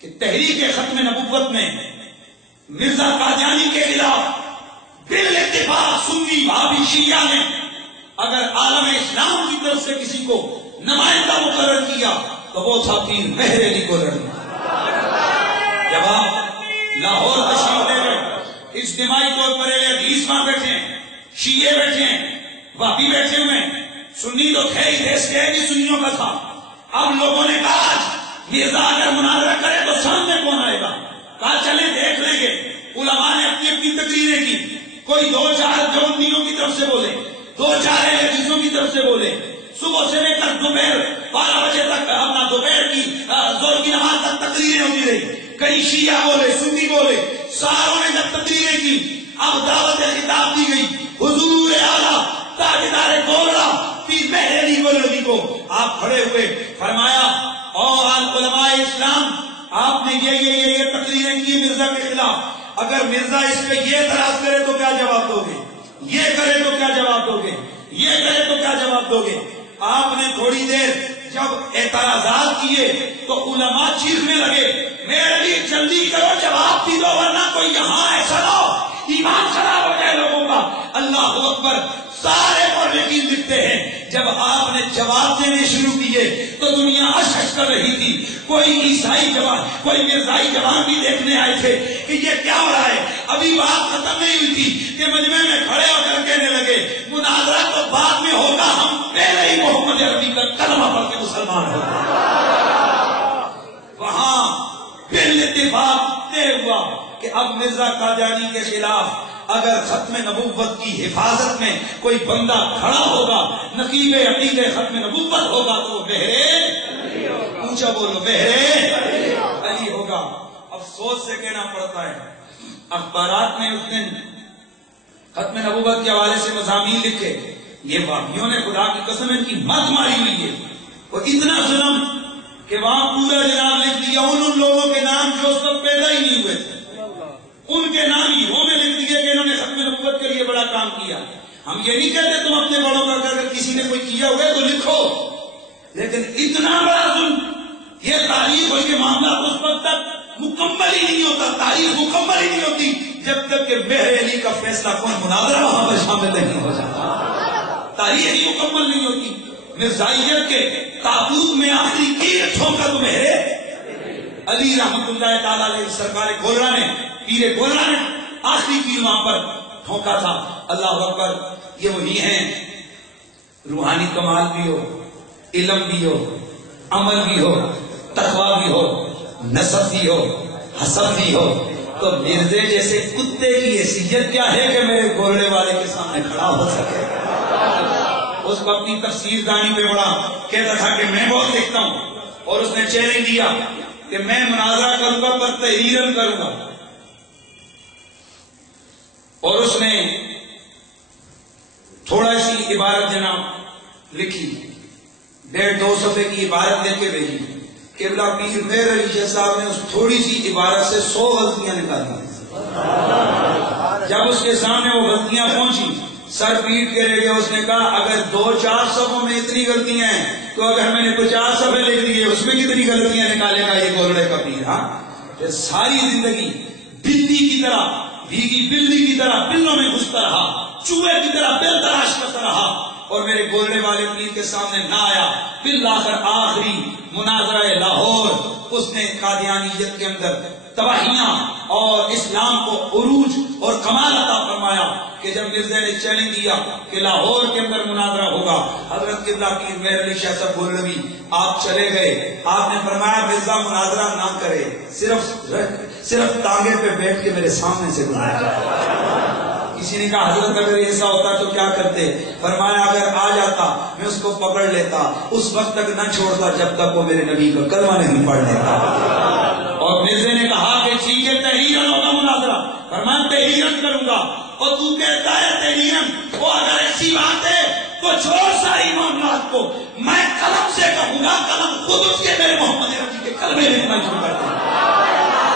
کہ تحریک ختم نبوت میں مرزا قادیانی کے خلاف بال اتفاق سنی بھابی شیعہ نے اگر عالم اسلام کی طرف سے کسی کو نمائندہ مقرر کیا تو وہ تھا پیر مہر علی گولڑی۔ جب آپ لاہور تشریف لے گئے، اجتماعی طور پر حدیث وہاں بیٹھے ہیں، شیعہ بیٹھے ہیں، وہابی بیٹھے ہوئے ہیں، سنی تو تھے ہی، دیش کے بھی سنیوں کا تھا۔ اب لوگوں نے کہا مرزا اگر مناظرہ کرے تو سامنے کون آئے گا؟ کہا چلے دیکھ لیں گے۔ علماء نے اپنی اپنی تقریریں کی، کوئی دو چار دیوبندیوں کی طرف سے بولے، دو چار حدیثوں کی طرف سے بولے، صبح سے لے کر دوپہر 12 بجے تک اپنا دوپہر کی ظہر کی نماز تک تقریریں ہوتی رہی۔ کئی شیعہ بولے، سنی بولے، ساروں نے جب تقریریں کی، اب دعوت خطاب دی گئی حضور اعلیٰ تاجدار گولڑا پیر مہر علی گولڑی کو۔ آپ کھڑے ہوئے، فرمایا اور علماء اسلام آپ نے یہ تقریریں کی مرزا کے خلاف، اگر مرزا اس پہ یہ اعتراض کرے تو کیا جواب دو گے؟ یہ کرے تو کیا جواب دو گے؟ یہ کرے تو کیا جواب دو گے؟ آپ نے تھوڑی دیر جب اعتراضات کیے تو علماء چیخنے لگے، میرے لیے جلدی کرو جواب دی دو ورنہ کوئی یہاں ایسا نہ ہو ایمان خراب ہو جائے لوگوں کا۔ اللہ اکبر، سارے مورخین لکھتے ہیں جب آپ نے جواب دینے شروع کیے تو دنیا اشش کر رہی تھی۔ کوئی عیسائی جوان، کوئی مرزائی جوان بھی دیکھنے آئے تھے کہ یہ کیا ہو رہا ہے۔ ابھی بات ختم نہیں ہوئی تھی کہ مجمع میں کھڑے ہو کر کہنے لگے مناظرہ تو بعد میں ہوگا، ہم پہلے ہی محمد عربی کا کلمہ پڑھ کے مسلمان ہو گئے۔ وہاں بال اتفاق طے ہوا کہ اب مرزا قادیانی کے خلاف اگر ختم نبوت کی حفاظت میں کوئی بندہ کھڑا ہوگا، نقیب عقید ختم نبوت ہوگا تو وہ بہرے اونچا بولو بہرے علی ہوگا۔ افسوس سے کہنا پڑتا ہے اخبارات میں اس دن ختم نبوت کے حوالے سے مضامین لکھے، یہ وہابیوں نے خدا کی قسم ان کی مت ماری ہوئی ہے، اور اتنا ظلم کہ وہاں پورا جناب لکھ دیا ان لوگوں کے نام جو اس وقت پیدا ہی نہیں ہوئے تھے، ان کے نام ہی میں لکھ دیا کہ انہوں نے ختم نبوت کے لیے بڑا کام کیا۔ ہم یہ نہیں کہتے تم اپنے بڑوں کا اگر کسی نے کوئی کیا ہوا ہے تو لکھو، لیکن اتنا بڑا ظلم، یہ تاریخ اور یہ معاملہ اس وقت تک مکمل ہی نہیں ہوتا، تاریخ مکمل ہی نہیں ہوتی جب تک کہ مہر علی کا فیصلہ کون مناظرہ وہاں پر شامل نہیں ہو جاتا، تاریخ ہی مکمل نہیں ہوتی۔ مرزائیت کے تابوت میں آخری تیر ٹھونکا تو مہر علی رحمت اللہ تعالیٰ علیہ سرکار گولڑا نے، پیر گولڑا نے آخری تیر وہاں پر ٹھونکا تھا۔ اللہ اکبر، یہ وہی ہیں روحانی کمال بھی ہو، علم بھی ہو، عمل بھی ہو، تقویٰ بھی ہو، نسب بھی ہو، حسب بھی ہو، تو مرزے جیسے کتے کی حیثیت کیا ہے کہ میرے گولڑے والے کے سامنے کھڑا ہو سکے۔ اس کو اپنی تفسیر دانی پہ بڑا کہتا تھا کہ میں بہت لکھتا ہوں، اور اس نے چیلنج دیا کہ میں مناظرہ کروں گا پر تحریراً کروں گا، اور اس نے تھوڑا سی عبارت جناب لکھی، 1.5-2 صفحے کی عبارت لے کے بھیجی۔ قبلہ پیر مہر علی شاہ صاحب نے اس تھوڑی سی عبارت سے 100 غلطیاں نکالی۔ جب اس کے سامنے وہ غلطیاں پہنچی، سر پیٹ کے رہ گیا، اس نے کہا اگر 2-4 صفحوں میں اتنی غلطیاں ہیں تو اگر میں نے 50 صفحے لکھ دیے اس میں کتنی غلطیاں نکالے گا یہ گولڑے کا پیر۔ ہاں، ساری زندگی بلی کی طرح، بھیگی بلی کی طرح بلوں میں گھستا رہا، چوہے کی طرح بل تلاش کرتا رہا، اور میرے گولڑے والے پیر کے سامنے نہ آیا۔ بالآخر آخری مناظرہ لاہور، اس نے قادیانیت کے اندر تباہیاں اور اسلام کو عروج اور کمال عطا فرمایا کہ جب مرزا نے چیلنج دیا کہ لاہور کے اندر مناظرہ ہوگا، حضرت قبلہ پیر مہر علی شاہ صاحب گولڑوی آپ چلے گئے، آپ نے فرمایا مرزا مناظرہ نہ کرے، صرف ٹانگے پہ بیٹھ کے میرے سامنے سے گزر جائے۔ کسی نے کہا حضرت اگر ایسا ہوتا تو کیا کرتے؟ فرمایا اگر آ جاتا میں اس کو پکڑ لیتا، اس وقت تک نہ چھوڑتا جب تک وہ میرے نبی کا کلمہ نہیں پڑھ لیتا۔ اور مرزا نے کہا کہ ٹھیک ہے تحریراً ہوگا مناظرہ، فرمایا تحریراً کروں گا، اور تو کہتا ہے تحریراً، وہ اگر ایسی بات ہے تو چھوڑ ساری معاملات کو، میں قلم سے کہوں گا، قلم خود اس کے میرے محمد عربی کے کلمے لکھنا شروع کر دیں۔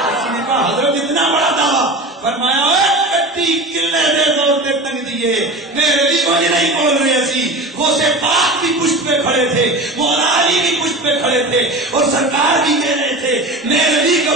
کسی نے کہا حضرت اتنا بڑا دعویٰ، فرمایا قلعے دے زور تے تنگ دیے میرے علی مجھے نہیں بول رہے سی، غوث پاک بھی پشت پہ کھڑے تھے، مولا علی بھی پشت پہ کھڑے تھے، اور سرکار بھی کہہ رہے تھے میرے علی کا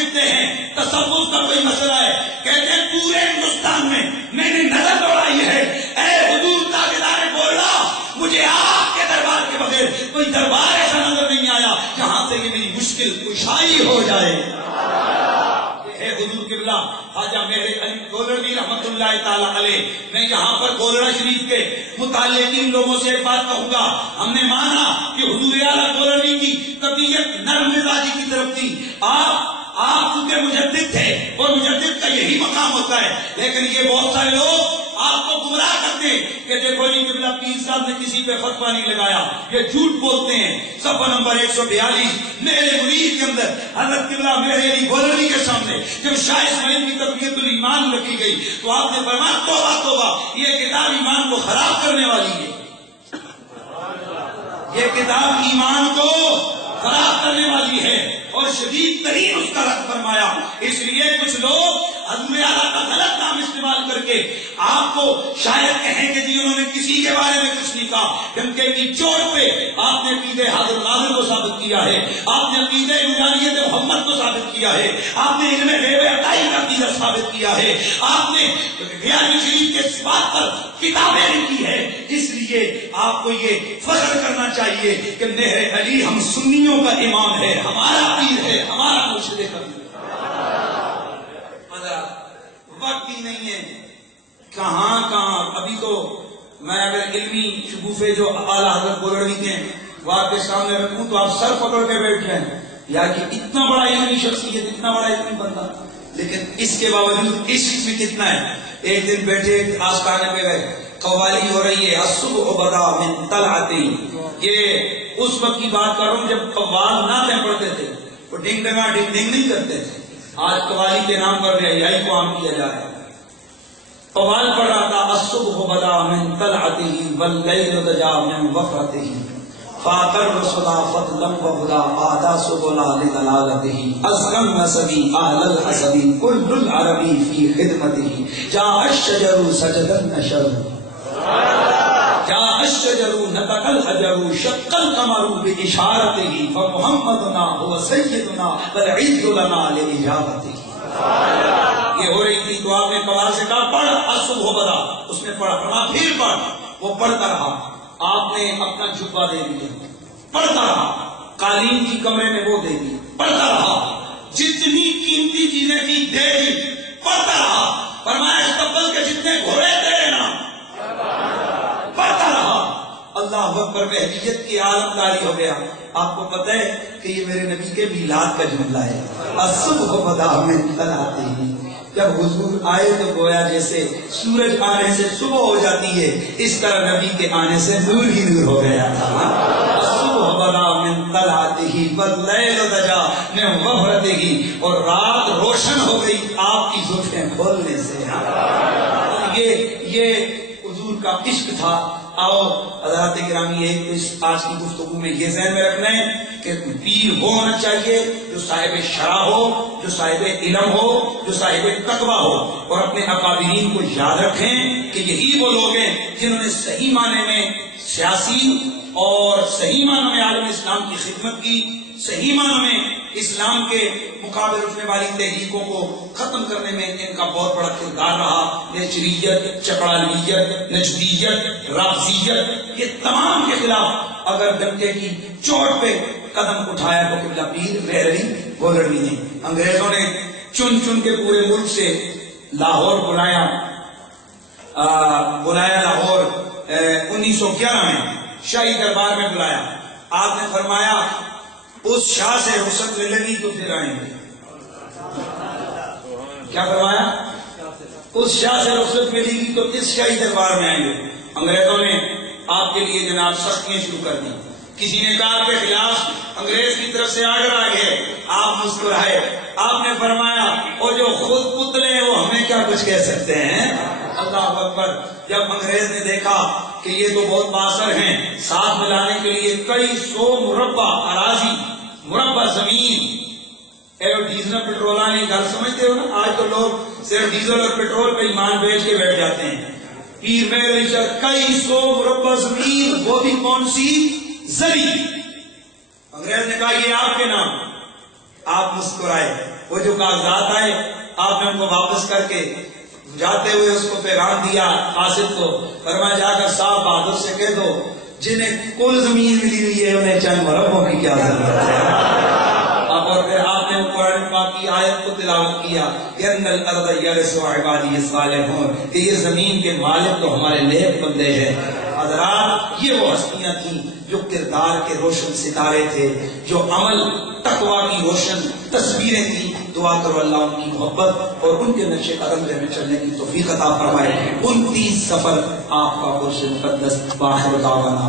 لکھتے ہیں تصوف کا کوئی مسئلہ ہے، کہتے ہیں پورے ہندوستان میں نے نظر دوڑائی ہے، اے حضور تاجدار بولا، مجھے آپ کے دربار کے بغیر کوئی دربار ایسا نظر نہیں آیا جہاں سے یہ میری مشکل کشائی ہو جائے۔ اے حضور قبلہ خواجہ مہر علی گولڑوی رحمت اللہ تعالی علیہ، میں یہاں پر گولڑا شریف کے متعلقین لوگوں سے ایک بات کہوں گا، ہم نے مانا کہ حضور اعلیٰ گولڑوی کی طبیعت نرم مزاجی کی طرف تھی، آپ کیونکہ مجدد تھے اور مجدد کا یہی مقام ہوتا ہے، لیکن یہ بہت سارے لوگ آپ کو گمراہ کرتے ہیں کہ دیکھو جی قبلہ پیر صاحب نے کسی پہ فتویٰ نہیں لگایا، یہ جھوٹ بولتے ہیں۔ صفحہ نمبر 142 میرے مرید کے اندر حضرت قبلہ مہر علی گولڑوی کے سامنے جب شاہ اسماعیل کی تقویت الایمان رکھی گئی تو آپ نے فرمایا توبہ توبہ، یہ کتاب ایمان کو خراب کرنے والی ہے، یہ کتاب ایمان کو خراب کرنے والی ہے، اور شدید ترین اس کا رد فرمایا۔ اس لیے کچھ لوگ حضور اعلیٰ کا غلط نام استعمال کر کے آپ کو شاید کہیں کہ جی انہوں نے کسی کے بارے میں کچھ نہیں کہا، ڈنکے کی چوٹ پہ آپ نے عقیدہ حاضر ناظر کو ثابت کیا ہے، آپ نے عقیدہ نورانیت محمد کو ثابت کیا ہے، آپ نے علم غیب عطائی کا عقیدہ ثابت کیا ہے، آپ نے بیان شریف کے اس بات پر کتابیں لکھی ہے۔ اس لیے آپ کو یہ فخر کرنا چاہیے کہ مہر علی ہم سنیوں کا امام ہے، ہمارا پیر ہے، ہمارا مرشد ہے۔ وقت بھی نہیں ہے، کہاں ابھی تو میں اگر علمی شگوفے جو اعلیٰ حضرت گولڑوی کے وہ آپ کے سامنے رکھوں تو آپ سر پکڑ کے بیٹھ جائیں، یا کہ اتنا بڑا علمی شخصیت، اتنا بڑا علمی بندہ، لیکن اس کے باوجود عشق میں کتنا ہے۔ ایک دن بیٹھے آستانے پہ گئے، قوالی ہو رہی ہے، الصبح بدا من طلعتی، یہ اس وقت کی بات کر رہا ہوں جب قوال نعتیں پڑھتے تھے، وہ ڈنگ ڈنگا ڈنگ ڈنگ نہیں کرتے تھے، آج قوالی کے نام پر رہائی کو عام کیا جا رہا ہے۔ قوال پڑھ رہا تھا، الصبح بدا من طلعته واللیل دجا من وفرته فاقر صدا فضلا وهدى آدا سبلا لدلالته ازغم نسبی اہل الحسبی کل العربی فی خدمته جاء الشجر سجد النشر جاء الشجر نطق الحجر شق القمر بإشارته فمحمدنا هو سیدنا والعز لنا لإجابته۔ یہ ہو رہی تھی تو آپ نے قوال سے کہا پڑھ الصبح بدا، اس نے پڑھا، فرمایا پھر پڑھ، وہ پڑھتا رہا، آپ نے اپنا جبہ دے دیا، پڑھتا رہا، قالین کی کمرے میں وہ دے دی، پڑھتا رہا، جتنی قیمتی چیزیں تھی دے دی، پڑھتا رہا، فرمایا استقبل کے جتنے گھوڑے تیرے نام، پڑھتا رہا، اللہ اکبر، مہدیت کی عالم داری ہو گیا۔ آپ کو پتہ ہے کہ یہ میرے نبی کے میلاد کا جملہ ہے، الصبح بدا من طلعته، جب حضور آئے تو گویا جیسے سورج آنے سے صبح ہو جاتی ہے، اس طرح نبی کے آنے سے نور ہی نور ہو گیا تھا۔ الصبح بدا من طلعته واللیل دجا من وفرته، اور رات روشن ہو گئی آپ کی زلفیں کھولنے سے۔ یہ حضور کا عشق تھا۔ اور حضرات گرامی ایک آج کی گفتگو میں یہ ذہن میں رکھنا ہے کہ پیر وہ ہونا چاہیے جو صاحب شرع ہو، جو صاحب علم ہو، جو صاحب تقویٰ ہو، اور اپنے اکابرین کو یاد رکھیں کہ یہی وہ لوگ ہیں جنہوں نے صحیح معنی میں سیاسی اور صحیح معنی میں عالم اسلام کی خدمت کی، صحیح معنی میں اسلام کے مقابل اٹھنے والی تحریکوں کو ختم کرنے میں ان کا بہت بڑا کردار رہا۔ نیچریت، چکڑالیت، نجدیت، رافضیت، یہ تمام کے خلاف اگر ڈنکے کی چوٹ پہ قدم اٹھایا تو قبلہ پیر مہر علی گولڑوی نے۔ انگریزوں نے چن چن کے پورے ملک سے لاہور بلایا لاہور 1911 میں شاہی دربار میں بلایا۔ آپ نے فرمایا اس شاہ سے رخصت لے لگی تو پھر آئیں گے۔ کیا فرمایا؟ اس شاہ سے رخصت ملے گی تو اس شاہی دربار میں آئیں گے۔ انگریزوں نے آپ کے لیے جناب سختیاں شروع کر دی۔ کسی نے کہا کے خلاف انگریز کی طرف سے آرڈر آ گئے، آپ مسکرائے، آپ نے فرمایا اور جو خود پتلے ہیں وہ ہمیں کیا کچھ کہہ سکتے ہیں۔ اللہ اکبر۔ جب انگریز نے دیکھا کہ یہ تو بہت باثر ہیں، ساتھ ملانے کے لیے کئی سو مربع اراضی، مربع زمین، ڈیزل پیٹرول نہیں، گل سمجھتے ہو نا، آج تو لوگ صرف ڈیزل اور پیٹرول پہ ایمان بیچ کے بیٹھ جاتے ہیں۔ پیر مہر علی شاہ کئی سو مربع زمین، وہ بھی کون سی؟ زری۔ انگریز نے کہا یہ آپ کے نام، آپ مسکرائے. وہ جو کاغذات آئے آپ نے ان کو واپس کر کے جاتے ہوئے اس کو پیغام دیا قاصد کو، فرمایا جا کر صاحب بہادر سے کہہ دو جنہیں کل زمین ملی ہوئی ہے انہیں چند مربوں کی کیا ضرورت ہے. اور پھر آپ نے قرآن پاک کی آیت کو تلاوت کیا کہ ان الارض یرثها عبادی الصالحون، کہ یہ زمین کے مالک تو ہمارے نیک بندے ہیں. حضرات یہ وہ ہستیاں تھیں جو کردار کے روشن ستارے تھے، جو عمل تقویٰ کی روشن تصویریں تھیں. دعا کرو اللہ ان کی محبت اور ان کے نقش قدم میں چلنے کی توفیق عطا فرمائے. 29 سفر آپ کا قرآن مقدس. باہر دعوانا